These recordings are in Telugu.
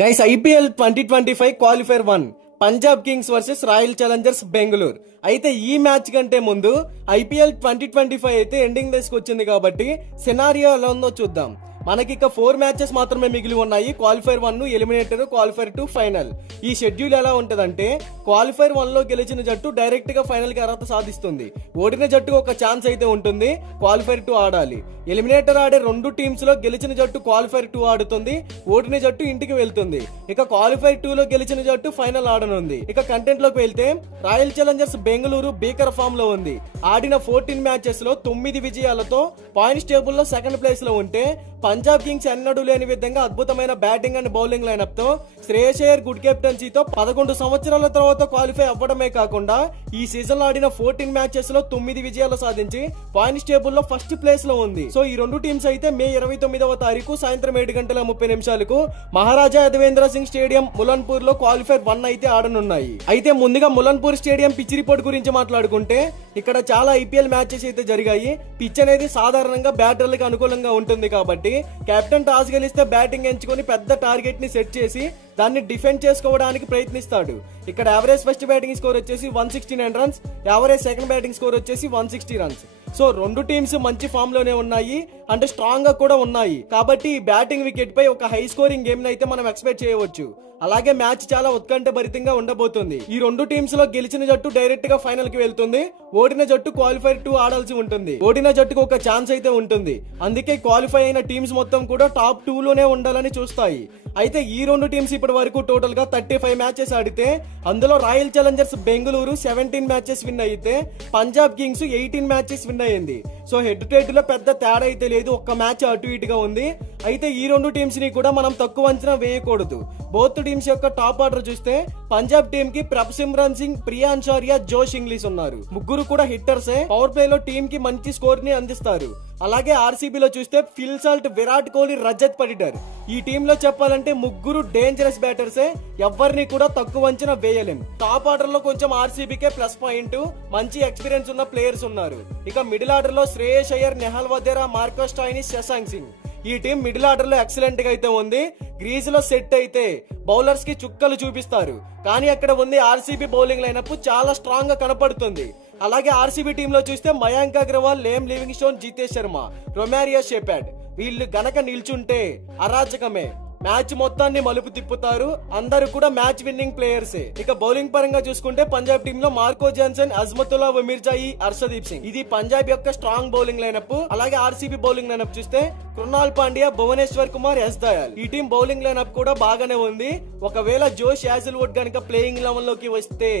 Guys IPL 2025 qualifier 1 Punjab Kings versus royal Challengers Bengaluru. అయితే ఈ మ్యాచ్ కంటే ముందు ఐపీఎల్ 2025 అయితే ఎండింగ్ దశకు వచ్చింది కాబట్టి సినారియో ఎలా ఉందో చూద్దాం. మనకి ఇక 4 మ్యాచెస్ మాత్రమే మిగిలి ఉన్నాయి. Qualifier 1, eliminator, qualifier 2, final. ఈ షెడ్యూల్ ఎలా ఉంటదంటే క్వాలిఫైర్ 1 లో గెలిచిన జట్టు డైరెక్ట్ గా ఫైనల్ కి అర్హత సాధిస్తుంది. ఓడిన జట్టుకు ఒక ఛాన్స్ అయితే ఉంటుంది. క్వాలిఫైర్ 2 ఆడాలి. ఎలిమినేటర్ ఆడే 2 టీమ్స్ లో గెలిచిన జట్టు క్వాలిఫైర్ 2 ఆడుతుంది. ఓడిన జట్టు ఇంటికి వెళ్తుంది. ఇక క్వాలిఫైర్ 2 లో గెలిచిన జట్టు ఫైనల్ ఆడనుంది. ఇక కంటెంట్ లోకి వెళ్తే రాయల్ ఛాలెంజర్స్ బెంగళూరు భీకర ఫామ్ లో ఉంది. ఆడిన 14 మ్యాచెస్ లో 9 విజయాలతో పాయింట్స్ టేబుల్ లో సెకండ్ ప్లేస్ లో ఉంటే, పంజాబ్ కింగ్స్ ఎన్నడూ లేని విధంగా అద్భుతమైన బ్యాటింగ్ అండ్ బౌలింగ్ లైనప్ తో శ్రేయస్ అయ్యర్ గుడ్ కెప్టెన్సీతో 11 సంవత్సరాల తర్వాత క్వాలిఫై అవ్వడమే కాకుండా ఈ సీజన్ లో ఆడిన 14 మ్యాచెస్ లో 9 విజయాలు సాధించి పాయింట్స్ టేబుల్ లో ఫస్ట్ ప్లేస్ లో ఉంది. సో ఈ 2 టీమ్స్ అయితే మే 29వ తారీఖు సాయంత్రం 7:30 మహారాజా యదవేంద్ర సింగ్ స్టేడియం ములన్పూర్ లో క్వాలిఫైర్ 1 అయితే ఆడనున్నాయి. అయితే ముందుగా ములన్పూర్ స్టేడియం పిచ్ రిపోర్ట్ గురించి మాట్లాడుకుంటే, ఇక్కడ చాలా ఐపీఎల్ మ్యాచెస్ అయితే జరిగాయి. పిచ్ అనేది సాధారణంగా బ్యాటర్లకు అనుకూలంగా ఉంటుంది కాబట్టి కెప్టెన్ టాస్ గెలిస్తే బ్యాటింగ్ ఎంచుకొని పెద్ద టార్గెట్ ని సెట్ చేసి దాన్ని డిఫెండ్ చేసుకోవడానికి ప్రయత్నిస్తాడు. ఇక్కడ యావరేజ్ ఫస్ట్ బ్యాటింగ్ స్కోర్ వచ్చేసి 169 runs, average second batting score వచ్చేసి 160 రన్స్. సో 2 టీమ్స్ మంచి ఫామ్ లోనే ఉన్నాయి, అంటే స్ట్రాంగ్ గా కూడా ఉన్నాయి. కాబట్టి ఈ బ్యాటింగ్ వికెట్ పై ఒక హై స్కోరింగ్ గేమ్ అయితే మనం ఎక్స్పెక్ట్ చేయవచ్చు. అలాగే మ్యాచ్ చాలా ఉత్కంఠభరితంగా ఉండబోతుంది. ఈ 2 టీమ్స్ లో గెలిచిన జట్టు డైరెక్ట్ గా ఫైనల్ కి వెళ్తుంది. ఓడిన జట్టు క్వాలిఫైర్ 2 ఆడాల్సి ఉంటుంది. ఓడిన జట్టుకు ఒక ఛాన్స్ అయితే ఉంటుంది. అందుకే క్వాలిఫై అయిన టీమ్స్ మొత్తం కూడా టాప్ 2 లోనే ఉండాలని చూస్తాయి. అయితే ఈ 2 టీమ్స్ ఇప్పటి వరకు టోటల్ గా 35 మ్యాచెస్ ఆడితే, అందులో royal Challengers Bengaluru 17 matches win అయితే, పంజాబ్ కింగ్స్ 18 మ్యాచెస్ విన్ అయ్యింది. సో హెడ్ టు హెడ్ లో పెద్ద తేడా అయితే లేదు, ఒక్క మ్యాచ్ అటు ఇటుగా ఉంది. అయితే ఈ 2 టీమ్స్ ని కూడా మనం తక్కువ అంచనా వేయకూడదు. బోత్ టీమ్స్ యొక్క టాప్ ఆర్డర్ చూస్తే పంజాబ్ టీమ్ కి ప్రభసిమ్రన్ సింగ్, ప్రియాంశ్ ఆర్య, జోష్ ఇంగ్లీష్ ఉన్నారు. ముగ్గురు కూడా హిట్టర్సే. పవర్ ప్లే లో టీమ్ కి మంచి స్కోర్ ని అందిస్తారు. అలాగే ఆర్సీబీలో చూస్తే ఫిల్ సాల్ట్, విరాట్ కోహ్లీ, రజత్ పడిటర్. ఈ టీమ్ లో చెప్పాలంటే ముగ్గురు డేంజరస్ బ్యాటర్సే. ఎవరిని కూడా తక్కువ అంచనా వేయలేం. టాప్ ఆర్డర్ లో కొంచెం ఆర్సీబీకే ప్లస్ పాయింట్, మంచి ఎక్స్పీరియన్స్ ఉన్న ప్లేయర్స్ ఉన్నారు. ఇక మిడిల్ ఆర్డర్ లో శ్రేయస్ అయ్యర్, నెహల్ వధేరా, మార్కస్ స్టాయినిస్, శశాంక్ సింగ్. ఈ టీం మిడిల్ ఆర్డర్ లో ఎక్సలెంట్ గా అయితే ఉంది. గ్రీజ్ లో సెట్ అయితే బౌలర్స్ కి చుక్కలు చూపిస్తారు. కానీ అక్కడ ఉంది ఆర్సీబీ బౌలింగ్ లైనప్ చాలా స్ట్రాంగ్ గా కనపడుతుంది. అలాగే ఆర్సీబీ టీమ్ లో చూస్తే Mayank Agarwal, lame Livingstone, Jitesh Sharma, Romario Shepherd వీళ్ళు గనక నిల్చుంటే అరాచకమే. మ్యాచ్ మొత్తాన్ని మలుపు తిప్పుతారు. అందరూ కూడా మ్యాచ్ విన్నింగ్ ప్లేయర్సే. ఇక బౌలింగ్ పరంగా చూసుకుంటే పంజాబ్ టీమ్ లో మార్కో జాన్సన్, అజ్మతుల్లా మిర్జాయి, హర్షదీప్ సింగ్. ఇది పంజాబ్ యొక్క స్ట్రాంగ్ బౌలింగ్ లైనప్. అలాగే ఆర్సీబీ బౌలింగ్ లైనప్ చూస్తే కృణాల్ పాండ్యా, భువనేశ్వర్ కుమార్, ఎస్ దయాల్. ఈ టీం బౌలింగ్ లైనప్ కూడా బాగానే ఉంది. ఒకవేళ జోష్ యాజిల్వుడ్ గనక ప్లేయింగ్ లెవెల్ లోకి వస్తే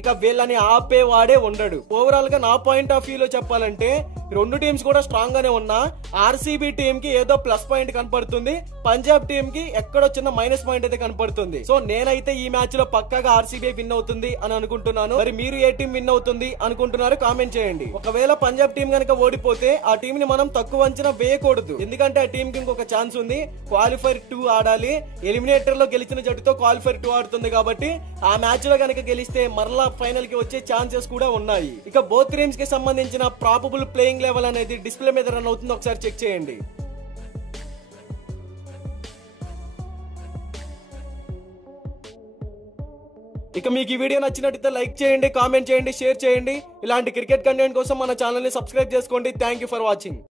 ఇక వీళ్ళని ఆపేవాడే ఉండడు. ఓవరాల్ గా నా పాయింట్ ఆఫ్ వ్యూ లో చెప్పాలంటే 2 టీమ్స్ కూడా స్ట్రాంగ్ గానే ఉన్నా ఆర్సీబీ టీమ్ కి ఏదో ప్లస్ పాయింట్ కనపడుతుంది. పంజాబ్ టీమ్ కి ఎక్కడో చిన్న మైనస్ పాయింట్ అయితే కనపడుతుంది. సో నేనైతే ఈ మ్యాచ్ లో పక్కాగా ఆర్సీబీ విన్ అవుతుంది అని అనుకుంటున్నాను. మరి మీరు ఏ టీం విన్ అవుతుంది అనుకుంటున్నారు కామెంట్ చేయండి. ఒకవేళ పంజాబ్ టీం గనక ఓడిపోతే ఆ టీం ని మనం తక్కువ అంచనా వేయకూడదు. ఎందుకంటే ఆ టీం కి ఇంకొక ఛాన్స్ ఉంది. క్వాలిఫైర్ 2 ఆడాలి. ఎలిమినేటర్ లో గెలిచిన జట్టుతో క్వాలిఫైర్ 2 ఆడుతుంది కాబట్టి ఆ మ్యాచ్ లో గనక గెలిస్తే మరలా ఫైనల్ కి వచ్చే ఛాన్సెస్ కూడా ఉన్నాయి. ఇక బోత్ టీమ్స్ కి సంబంధించిన ప్రాబబుల్ ప్లేయింగ్ లెవెల్ అనేది డిస్ప్లే మీద రన్ అవుతుంది, ఒకసారి చెక్ చేయండి. ఇక మీకు ఈ వీడియో నచ్చినట్లయితే లైక్ చేయండి, కామెంట్ చేయండి, షేర్ చేయండి. ఇలాంటి క్రికెట్ కంటెంట్ కోసం మన ఛానల్ ని సబ్స్క్రైబ్ చేసుకోండి. Thank you for watching.